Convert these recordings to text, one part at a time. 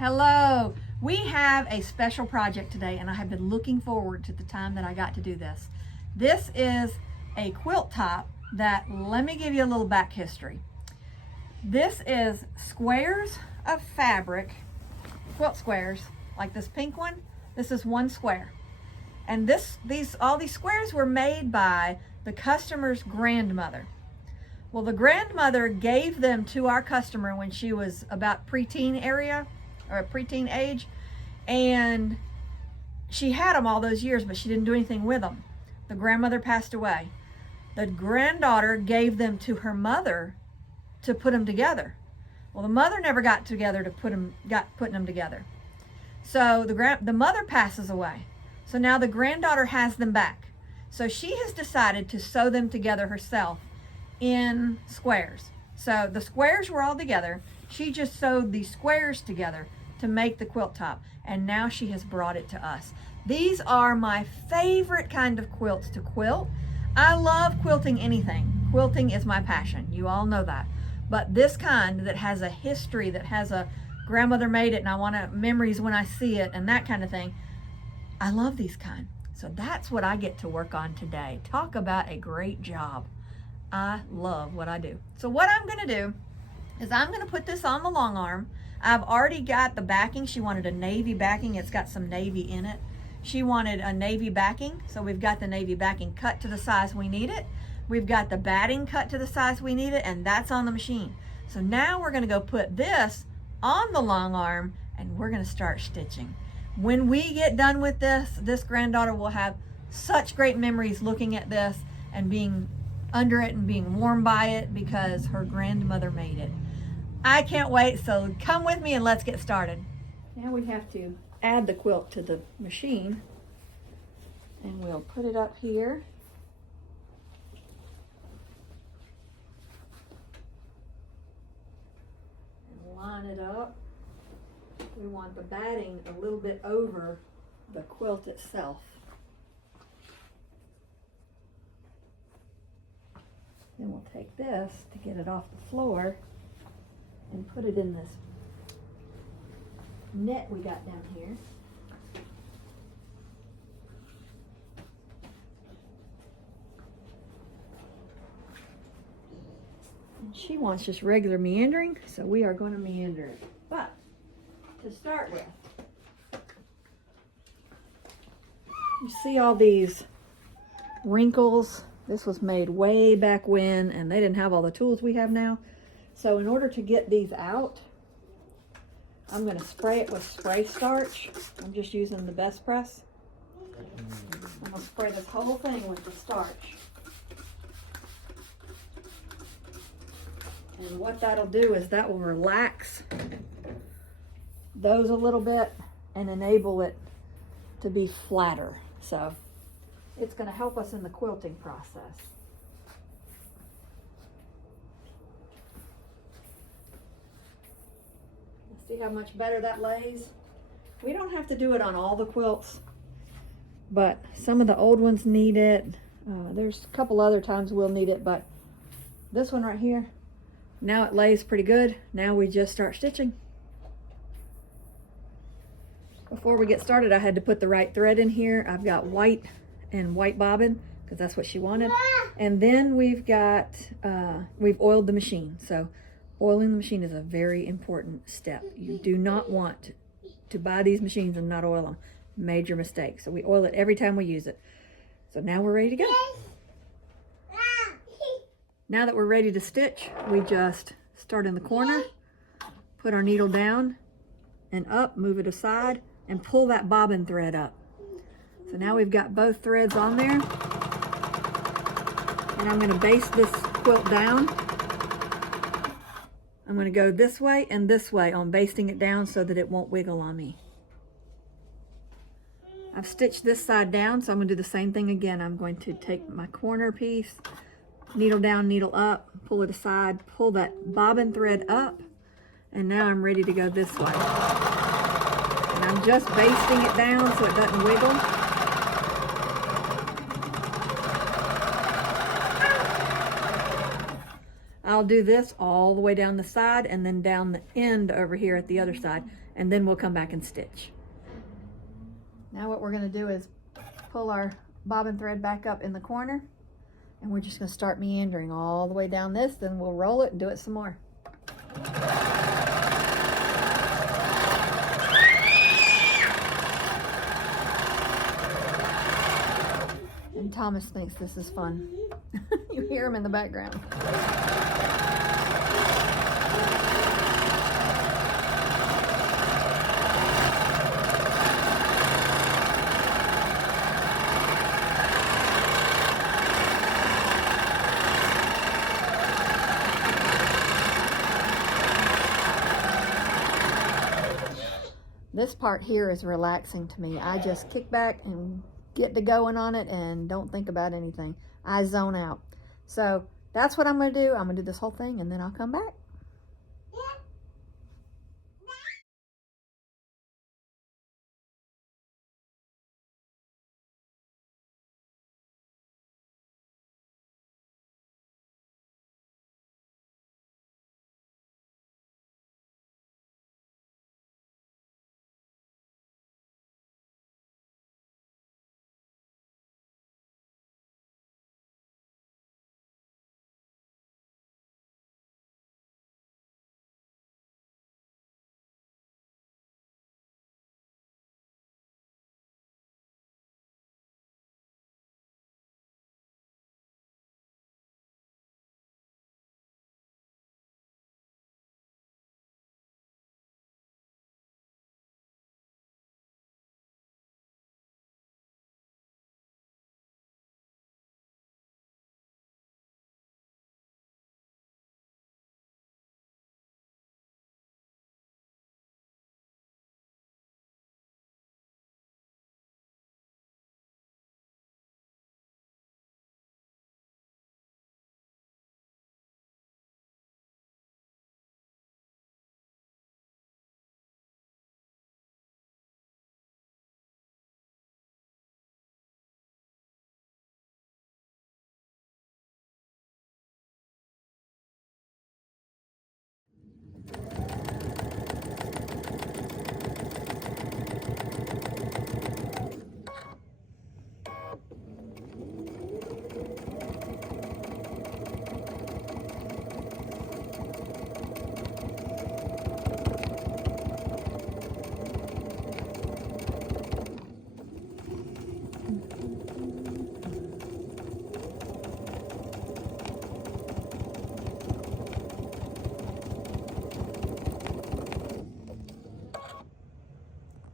Hello. We have a special project today and I have been looking forward to the time that I got to do this. This is a quilt top that, let me give you a little back history. This is squares of fabric, quilt squares, like this pink one. This is one square. And all these squares were made by the customer's grandmother. Well, the grandmother gave them to our customer when she was about preteen area, or preteen age, and she had them all those years, but she didn't do anything with them. The grandmother passed away. The granddaughter gave them to her mother to put them together. Well, the mother never got together to putting them together. So the mother passes away. So now the granddaughter has them back. So she has decided to sew them together herself in squares. So the squares were all together. She just sewed these squares together to make the quilt top, and now she has brought it to us. These are my favorite kind of quilts to quilt. I love quilting anything. Quilting is my passion. You all know that. But this kind that has a history, that has a grandmother made it and I want memories when I see it and that kind of thing, I love these kind. So that's what I get to work on today. Talk about a great job. I love what I do. So what I'm gonna do is I'm gonna put this on the long arm. I've already got the backing. She wanted a navy backing. It's got some navy in it. She wanted a navy backing, so we've got the navy backing cut to the size we need it. We've got the batting cut to the size we need it, and that's on the machine. So now we're gonna go put this on the long arm and we're gonna start stitching. When we get done with this granddaughter will have such great memories looking at this and being under it and being warmed by it because her grandmother made it. I can't wait, so come with me and let's get started. Now we have to add the quilt to the machine, and we'll put it up here. And line it up. We want the batting a little bit over the quilt itself. Then we'll take this to get it off the floor and put it in this net we got down here. And she wants just regular meandering, so we are going to meander it. But to start with, you see all these wrinkles. This was made way back when, and they didn't have all the tools we have now. So in order to get these out, I'm going to spray it with spray starch. I'm just using the Best Press. I'm going to spray this whole thing with the starch. And what that'll do is that will relax those a little bit and enable it to be flatter. So it's going to help us in the quilting process. See how much better that lays? We don't have to do it on all the quilts, but some of the old ones need it. There's a couple other times we'll need it, but this one right here, now it lays pretty good. Now we just start stitching. Before we get started, I had to put the right thread in here. I've got white and white bobbin because that's what she wanted. And then we've oiled the machine. So oiling the machine is a very important step. You do not want to buy these machines and not oil them. Major mistake. So we oil it every time we use it. So now we're ready to go. Now that we're ready to stitch, we just start in the corner, put our needle down and up, move it aside, and pull that bobbin thread up. So now we've got both threads on there. And I'm going to base this quilt down. I'm going to go this way and this way on basting it down so that it won't wiggle on me. I've stitched this side down, so I'm going to do the same thing again. I'm going to take my corner piece, needle down, needle up, pull it aside, pull that bobbin thread up, and now I'm ready to go this way. And I'm just basting it down so it doesn't wiggle. I'll do this all the way down the side and then down the end over here at the other side. and then we'll come back and stitch. Now what we're going to do is pull our bobbin thread back up in the corner, and we're just going to start meandering all the way down this, then we'll roll it and do it some more. And Thomas thinks this is fun. You hear him in the background. This part here is relaxing to me. I just kick back and get to going on it and don't think about anything. I zone out. So that's what I'm going to do. I'm going to do this whole thing and then I'll come back.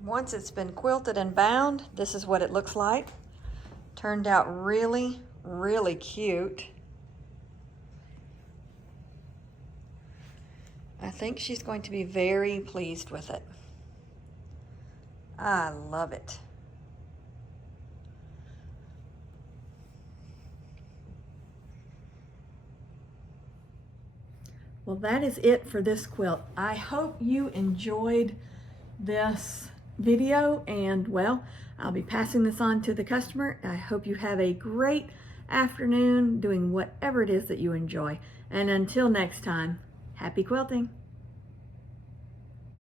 Once it's been quilted and bound, this is what it looks like. Turned out really, really cute. I think she's going to be very pleased with it. I love it. Well, that is it for this quilt. I hope you enjoyed this video, and well, I'll be passing this on to the customer. I hope you have a great afternoon doing whatever it is that you enjoy. And until next time, happy quilting.